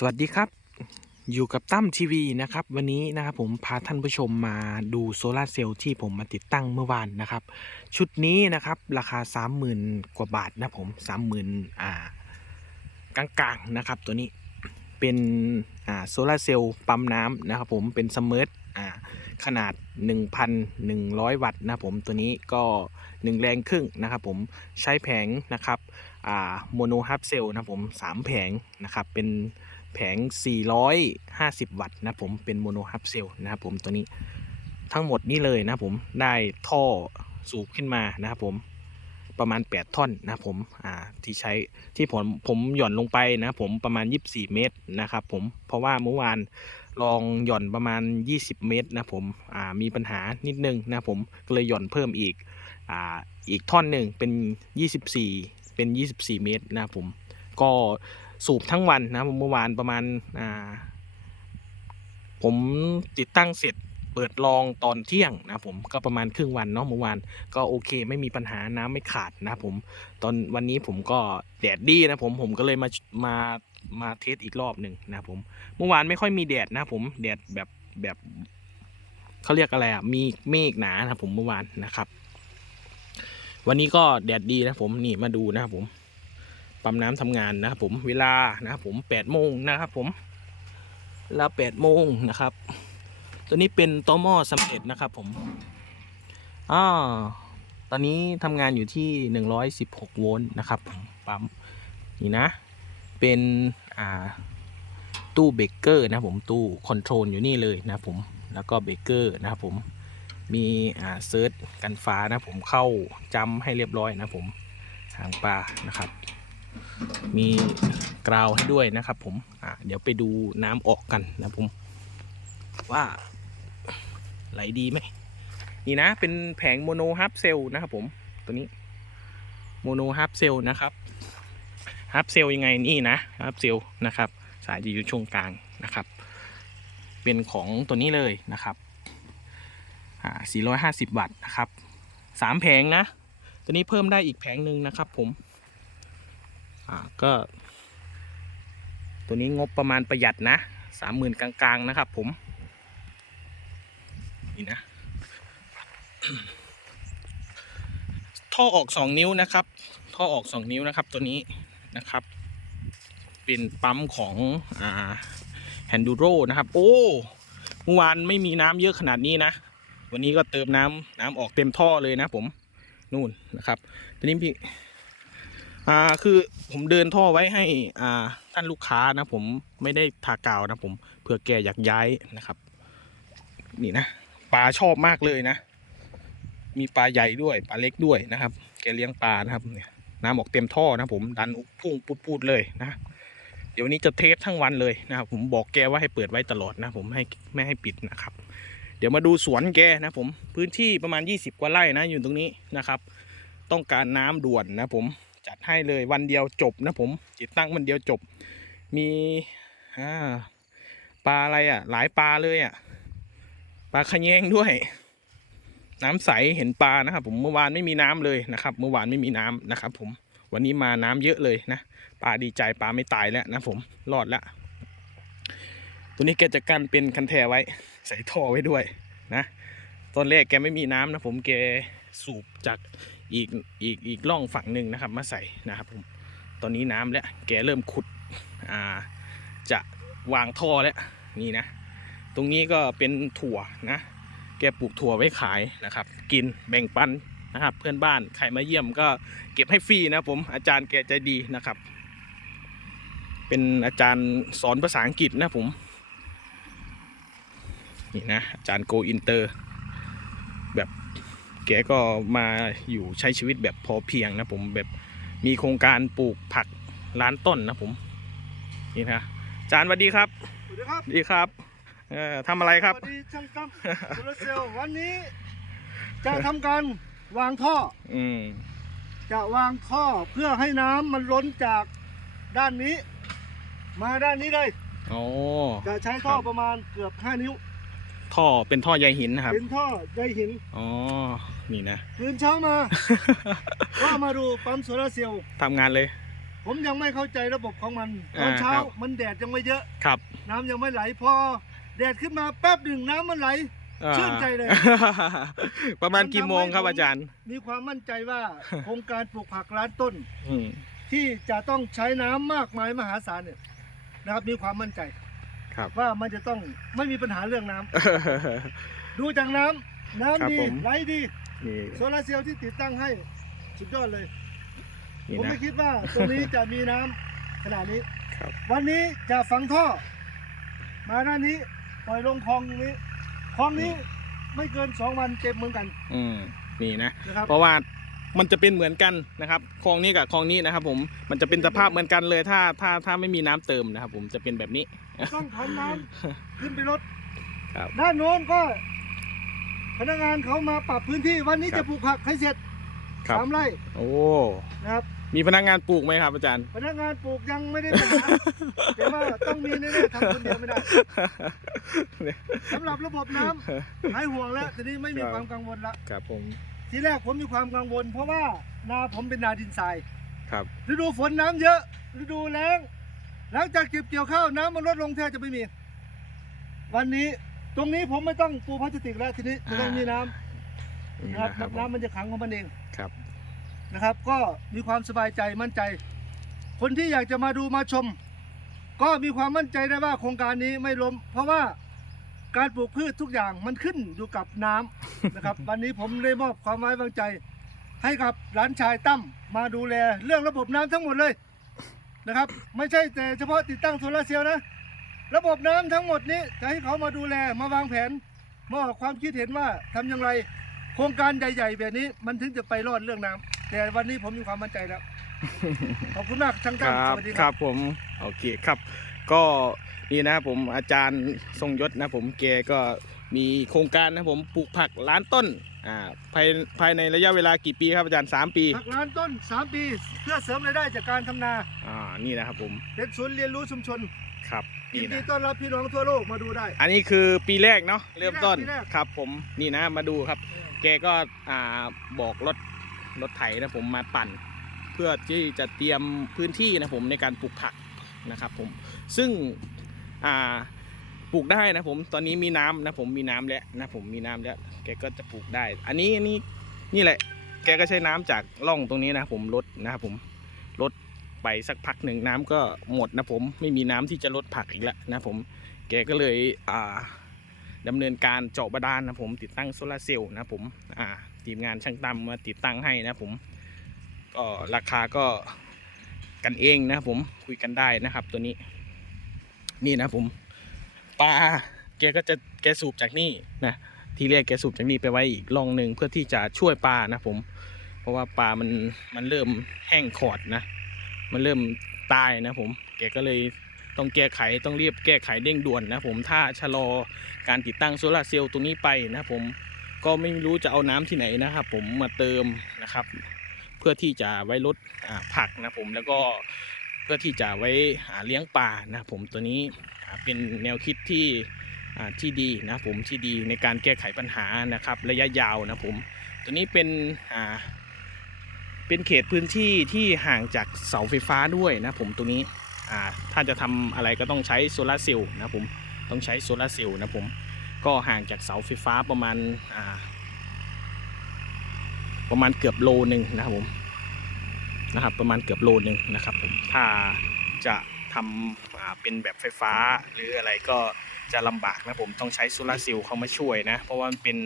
สวัสดีครับ อยู่กับตั้มทีวีนะครับ วันนี้นะครับผมพาท่านผู้ชมมาดูโซลาร์เซลล์ที่ผมมาติดตั้งเมื่อวานนะครับ ชุดนี้นะครับราคา 30,000 กว่าบาทนะผม 30,000อ่ากลางๆนะครับ ตัวนี้เป็นอ่าโซลาร์เซลล์ปั๊มน้ำนะครับผมเป็นสมิร์ทอ่าขนาด 1,100 วัตต์นะผมตัวนี้ก็ 1 แรงครึ่งนะครับผมใช้แผงนะครับอ่าโมโนฮับเซลล์นะผม 3 แผงนะครับเป็น แผง 450 วัตต์นะผมเป็นโมโนฮับเซลล์นะครับผมตัวนี้ทั้งหมดนี้เลยนะผมได้ท่อสูบขึ้นมานะครับผมประมาณ 8 ท่อนนะผมอ่าที่ใช้ที่ผมผมหย่อนลงไปนะผมประมาณ 24 เมตรนะครับผมเพราะว่าเมื่อวานลองหย่อนประมาณ 20 เมตรนะผมอ่ามีปัญหานิดนึงนะผมก็เลยหย่อนเพิ่มอีกอ่าอีกท่อนหนึ่งเป็น 24 เป็น 24 เมตรนะผมก็ สูบทั้งวันนะเมื่อวานประมาณอ่าผมติดตั้งเสร็จเปิดลองตอนเที่ยงนะผมก็ประมาณครึ่งวันเนาะเมื่อวานก็โอเค ไม่มีปัญหาน้ำไม่ขาดนะผมตอนวันนี้ผมก็แดดดีนะผมผมก็เลยมามามาเทสอีกรอบหนึ่งนะผมเมื่อวานไม่ค่อยมีแดดนะผมแดดแบบแบบเขาเรียกอะไรอะมีเมฆหนานะผมเมื่อวานนะครับ วันนี้ก็แดดดีนะผมนี่มาดูนะครับผม ปั๊มน้ำทำงานนะครับผมเวลานะครับผมแปดโมงนะครับผมเวลาแปดโมงนะครับ ตัวนี้เป็นโตอหม้อสำเร็จนะครับผมอ่าตอนนี้ทำงานอยู่ที่116โวลต์นะครับผมปั๊มนี่นะ เป็นอ่าตู้เบเกอร์นะผมตู้คอนโทรลอยู่นี่เลยนะผมแล้วก็เบเกอร์นะครับผมมีอ่าเซิร์ชกันฟ้านะผมเข้าจำให้เรียบร้อยนะผมหางปลานะครับ มีกราวให้ด้วยนะครับ ผมอ่าเดี๋ยวไปดูน้ำออกกันนะผมว่าไหลดีไหมนี่นะเป็นแผงโมโนฮับเซลนะครับผมตัวนี้โมโนฮับเซลนะครับฮับเซลยังไงนี่นะฮับเซลนะครับ สายจะอยู่ช่วงกลางนะครับ เป็นของตัวนี้เลยนะครับอ่า450 วัตต์นะครับสามแผงนะ ตัวนี้เพิ่มได้อีกแผงหนึ่งนะครับผม อ่าก็ ตัวนี้งบประมาณประหยัดนะสามหมื่นกลางๆนะครับผม นี่นะ ท่อออกสองนิ้วนะครับ ท่อออกสองนิ้วนะครับตัวนี้นะครับ เป็นปั๊มของอ่าแฮนดูโรนะครับ โอ้เมื่อวานไม่มีน้ำเยอะขนาดนี้นะ วันนี้ก็เติมน้ำน้ำออกเต็มท่อเลยนะผม นู่นนะครับตอนนี้พี่ อ่าคือผมเดินท่อไว้ให้อ่าท่านลูกค้านะ ผมไม่ได้ทากาวนะผมเผื่อแกอยากย้ายนะครับ นี่นะปลาชอบมากเลยนะ มีปลาใหญ่ด้วยปลาเล็กด้วยนะครับ แกเลี้ยงปลานะครับเนี่ยน้ำออกเต็มท่อนะผมดันพุ่งปูดๆเลยนะ เดี๋ยวนี้จะเทสทั้งวันเลยนะครับ ผมบอกแกว่าให้เปิดไว้ตลอดนะผมให้ไม่ให้ปิดนะครับ เดี๋ยวมาดูสวนแกนะผมพื้นที่ประมาณ 20 กว่าไร่นะอยู่ตรงนี้นะครับ ต้องการน้ำด่วนนะผม จัดให้เลยวันเดียวจบนะผมติดตั้งวันเดียวจบ มีปลาอะไรอะ หลายปลาเลยอะปลาขยงด้วย น้ำใสเห็นปลานะครับผมเมื่อวานไม่มีน้ำเลยนะครับ เมื่อวานไม่มีน้ำนะครับ ผมวันนี้มาน้ำเยอะเลยนะปลาดีใจปลาไม่ตายแล้วนะผมรอดแล้วตัวนี้แกจะกันเป็นคันแทไว้ ใส่ท่อไว้ด้วยนะ ตอนแรกแกไม่มีน้ำนะผมแกสูบจาก อีกอีกอีกร่องฝั่งหนึ่งนะครับมาใส่นะครับผมตอนนี้น้ำแล้วแกเริ่มขุดอ่าจะวางท่อแล้วนี่นะ ตรงนี้ก็เป็นถั่วนะ แกปลูกถั่วไว้ขายนะครับ กินแบ่งปันนะครับ เพื่อนบ้านใครมาเยี่ยมก็เก็บให้ฟรีนะผมอาจารย์แกใจดีนะครับ เป็นอาจารย์สอนภาษาอังกฤษนะผมนี่นะอาจารย์โกอินเตอร์แบบ แกก็มาอยู่ใช้ชีวิตแบบพอเพียงนะผมแบบมีโครงการปลูกผักล้านต้นนะผมนี่นะอาจารย์สวัสดีครับสวัสดีครับสวัสดีครับเอ่อทำอะไรครับสวัสดีช่างตั้มโซลาร์เซลล์วันนี้ จะทำการวางท่อ อืมจะวางท่อเพื่อให้น้ำมันล้นจากด้านนี้ มาด้านนี้เลย โอ้จะใช้ท่อประมาณเกือบ 5 นิ้ว ท่อเป็นท่อใยหินนะครับเป็นท่อใยหิน อ๋อ นี่นะ ตื่นเช้ามา ว่ามาดูปั๊มโซลาร์เซลล์ทำงานเลยผผมยังไม่เข้าใจระบบของมันตอนอ่าเช้าครับมันแดดยังไม่เยอะ ครับ น้ำยังไม่ไหลพอ แดดขึ้นมาแป๊บหนึ่งน้ำมันไหลอ่าชื่นใจเลย ประมาณมันกี่โมงครับทำให้ผมอาจารย์ มีความมั่นใจว่าโครงการปลูกผักล้านต้นอืมที่จะต้องใช้น้ำมากมายมหาศาลเนี่ยนะครับ มีความมั่นใจครับว่ามันจะต้องไม่มีปัญหาเรื่องน้ำดูจากน้ำน้ำครับดีผมไหลดี นี่โซลาร์เซลล์ที่ติดตั้งให้สุดยอดเลย นี่ผมนะ ไม่คิดว่าตรงนี้จะมีน้ำขนาดนี้ ครับ วันนี้จะฝังท่อ มาด้านนี้ปล่อยลงคลองนี้คลองนี้ไม่เกินสองวันเต็มเหมือนกันอืมนี่นะ นะครับ เพราะว่ามันจะเป็นเหมือนกันนะครับคลองนี้กับคลองนี้นะครับ ผมมันจะเป็นสภาพเหมือนกันเลยถ้าถ้าถ้าไม่มีน้ำเติมนะครับ ผมจะเป็นแบบนี้ ต้องพันน้ำขึ้นไปรถครับ ด้านโน้นก็ พนักงานเขามาปรับพื้นที่วันนี้ครัจะบปลูกผักให้เสร็จครับ สามไร่โอ้ นะครับ มีพนักงานปลูกไหมครับอาจารย์ พนักงานปลูกยังไม่ได้ไปหา แต่ว่าต้องมีแน่ๆทำคนเดียวไม่ได้ สำหรับระบบน้ำหายห่วงแล้วทีนี้ไม่มีครับ ความกังวลละครับผม ทีแรกผมมีความกังวล เพราะว่านาผมเป็นนาดินทรายครับ ฤดูฝนน้ำเยอะฤดูแล้ง หลังจากเก็บเกี่ยวข้าวน้ำมันลดลงแทบจะไม่มี วันนี้ ตรงนี้ผมไม่ต้องปูพลาสติกแล้วทีนี้จะต้องมีน้ำนี่นะครับนะครับผมน้ำมันจะขังของมันเองครับ นะครับ ก็มีความสบายใจมั่นใจ คนที่อยากจะมาดูมาชม ก็มีความมั่นใจได้ว่าโครงการนี้ไม่ล้ม เพราะว่าการปลูกพืชทุกอย่างมันขึ้นอยู่กับน้ำนะครับ วันนี้ผมได้มอบความไว้วางใจ ให้กับหลานชายตั้มมาดูแลเรื่องระบบน้ำทั้งหมดเลยนะครับ ไม่ใช่แต่เฉพาะติดตั้งโซลาร์เซลล์นะ ระบบน้ำทั้งหมดนี้จะให้เขามาดูแลมาวางแผนมาออกความคิดเห็นว่าทำอย่างไร โครงการใหญ่ๆแบบนี้มันถึงจะไปรอดเรื่องน้ำแต่วันนี้ผมมีความมั่นใจแล้ว ขอบคุณมากช่างคตั้มรัสบวัสดีคครัรับบผมโอเคครับ ก็นี่นะครับผมอาจารย์ทรงยศนะผมแกก็มีโครงการนะผมปลูกผักล้านต้นอ่าภายภายในระยะเวลากี่ปีครับอาจารย์สามปีผักล้านต้น 3 ปี เพื่อเสริมรายได้จากการทำนา อ่านี่นะครับผมเป็นศูนย์เรียนรู้ชุมชน ครับยินี่นดีนะ ต้อนรับพี่น้องทั่วโลกมาดูได้ อันนี้คือปีแรกเนาะเริ่มต้นปีแรก ครับ ผมนี่นะมาดูครับ แกก็อ่าบอกรถรถไถนะผมมาปั่น เพื่อที่จะเตรียมพื้นที่นะผมในการปลูกผักนะครับ ผมซึ่งอ่าปลูกได้นะผมตอนนี้มีน้ำนะผมมีน้ำแล้วนะผมมีน้ำแล้ว แกก็จะปลูกได้ อันนี้อันนี้นี่แหละ แกก็ใช้น้ำจากร่องตรงนี้นะผมลดนะครับผมลด ไปสักพักหนึ่งน้ำก็หมดนะผมไม่มีน้ำที่จะลดผักอีกแล้วนะผมแกก็เลยอ่าดำเนินการเจาะบาดาลนะผมติดตั้งโซลาร์เซลล์นะผมอ่าทีมงานช่างตั้มมาติดตั้งให้นะผมก็ราคาก็กันเองนะผมคุยกันได้นะครับตัวนี้ นี่นะผมปลาแกก็จะแกสูบจากนี่นะที่แรกแกสูบจากนี่ไปไว้อีกร่องหนึ่งเพื่อที่จะช่วยปลานะผม เพราะว่าปลามันมันเริ่มแห้งขอดนะ มันเริ่มตายนะผมแกก็เลยต้องแก้ไขต้องรีบแก้ไขเร่งด่วนนะผมถ้าชะลอการติดตั้งโซลาร์เซลล์ตรงนี้ไปนะผมก็ไม่รู้จะเอาน้ำที่ไหนนะครับ ผมมาเติมนะครับ เพื่อที่จะไว้ลดผักนะผมแล้วก็เพื่อที่จะไว้เลี้ยงปลานะผมตัวนี้เป็นแนวคิดที่ที่ดีนะผมที่ดีในการแก้ไขปัญหานะครับ ระยะยาวนะผมตัวนี้เป็น เป็นเขตพื้นที่ที่ห่างจากเสาไฟฟ้าด้วยนะผมตรงนี้อ่าถ้าจะทำอะไรก็ต้องใช้โซลาร์เซลล์นะผมต้องใช้โซลาร์เซลล์นะผมก็ห่างจากเสาไฟฟ้าประมาณอ่าประมาณเกือบโลหนึ่งนะครับผมนะครับประมาณเกือบโลหนึ่งนะครับผมถ้าจะทำเป็นแบบไฟฟ้าหรืออะไรก็จะลำบากนะผมต้องใช้โซลาร์เซลล์เข้ามาช่วยนะ เพราะว่ามันเป็น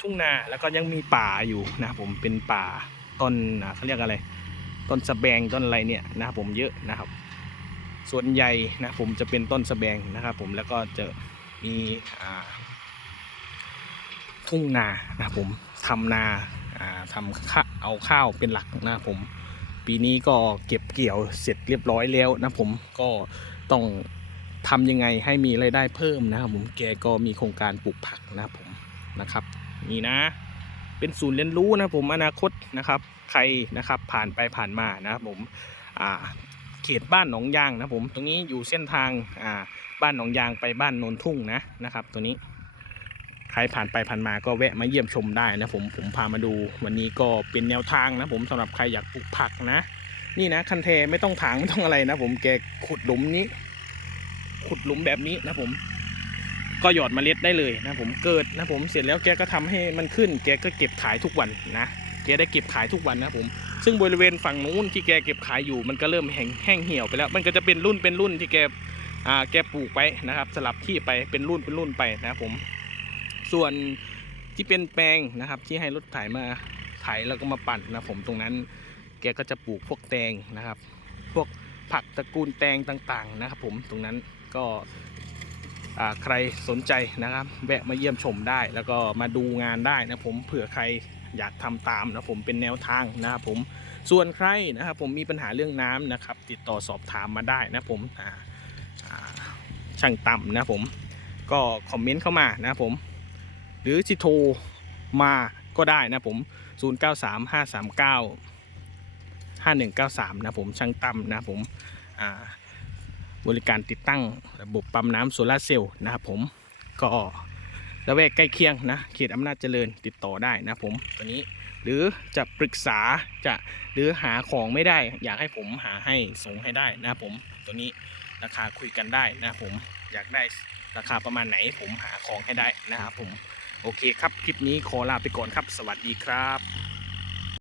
ทุ่งนาแล้วก็ยังมีป่าอยู่นะผมเป็นป่า ต้นเขาเรียกอะไร ต้นสะแบงต้นอะไรเนี่ยนะครับผมเยอะนะครับ ส่วนใหญ่นะผมจะเป็นต้นสะแบงนะครับผมแล้วก็จะมีทุ่งนานะครับผมทำนาอ่าทำข้าเอาข้าวเป็นหลักนะครับผม ปีนี้ก็เก็บเกี่ยวเสร็จเรียบร้อยแล้วนะผมก็ต้องทำยังไงให้มีรายได้เพิ่มนะครับผมแกก็มีโครงการปลูกผักนะครับผมนะครับ นี่นะ เป็นศูนย์เรียนรู้นะผมอนาคตนะครับ ใครนะครับผ่านไปผ่านมานะครับผมอ่าเขตบ้านหนองยางนะผมตรงนี้อยู่เส้นทางอ่าบ้านหนองยางไปบ้านโนนทุ่งนะนะครับ ตัวนี้ใครผ่านไปผ่านมาก็แวะมาเยี่ยมชมได้นะผมผมพามาดูวันนี้ก็เป็นแนวทางนะผมสำหรับใครอยากปลูกผักนะ นี่นะคันเทไม่ต้องถางไม่ต้องอะไรนะผมแกขุดหลุมนี้ ขุดหลุมแบบนี้นะผม ก็หยอดเมล็ดได้เลยนะผมเกิดนะผมเสร็จแล้วแกก็ทำให้มันขึ้น แกก็เก็บขายทุกวันนะแกได้เก็บขายทุกวันนะผมซึ่งบริเวณฝั่งนู้นที่แกเก็บขายอยู่มันก็เริ่มแห้งแห้งเหี่ยวไปแล้ว มันก็จะเป็นรุ่นเป็นรุ่นที่แกอ่าแกปลูกไปนะครับ สลับที่ไปเป็นรุ่นเป็นรุ่นไปนะผม ส่วนที่เป็นแปลงนะครับ ที่ให้รถไถมาไถแล้วก็มาปั่นนะผมตรงนั้น แกก็จะปลูกพวกแตงนะครับ พวกผักตระกูลแตงต่างๆนะครับ ผมตรงนั้นก็ ใครสนใจนะครับ แวะมาเยี่ยมชมได้ แล้วก็มาดูงานได้นะผมเผื่อใครอยากทำตามนะผมเป็นแนวทางนะครับผมส่วนใครนะครับผมมีปัญหาเรื่องน้ำนะครับ ติดต่อสอบถามมาได้นะผมช่างต่ำนะผมก็คอมเมนต์เข้ามานะผมหรือจิโทรมาก็ได้นะผม 093539 5193 นะผมช่างตั้มนะผมอ่า บริการติดตั้งระบบปั๊มน้ำโซลาเซลล์นะครับผมก็ละแวกใกล้เคียงนะเขตอำนาจเจริญติดต่อได้นะผมตัวนี้หรือจะปรึกษาจะหรือหาของไม่ได้ อยากให้ผมหาให้ส่งให้ได้นะผมตัวนี้ราคาคุยกันได้นะผมอยากได้ราคาประมาณไหนผมหาของให้ได้นะครับผมโอเคครับคลิปนี้ขอลาไปก่อนครับ สวัสดีครับ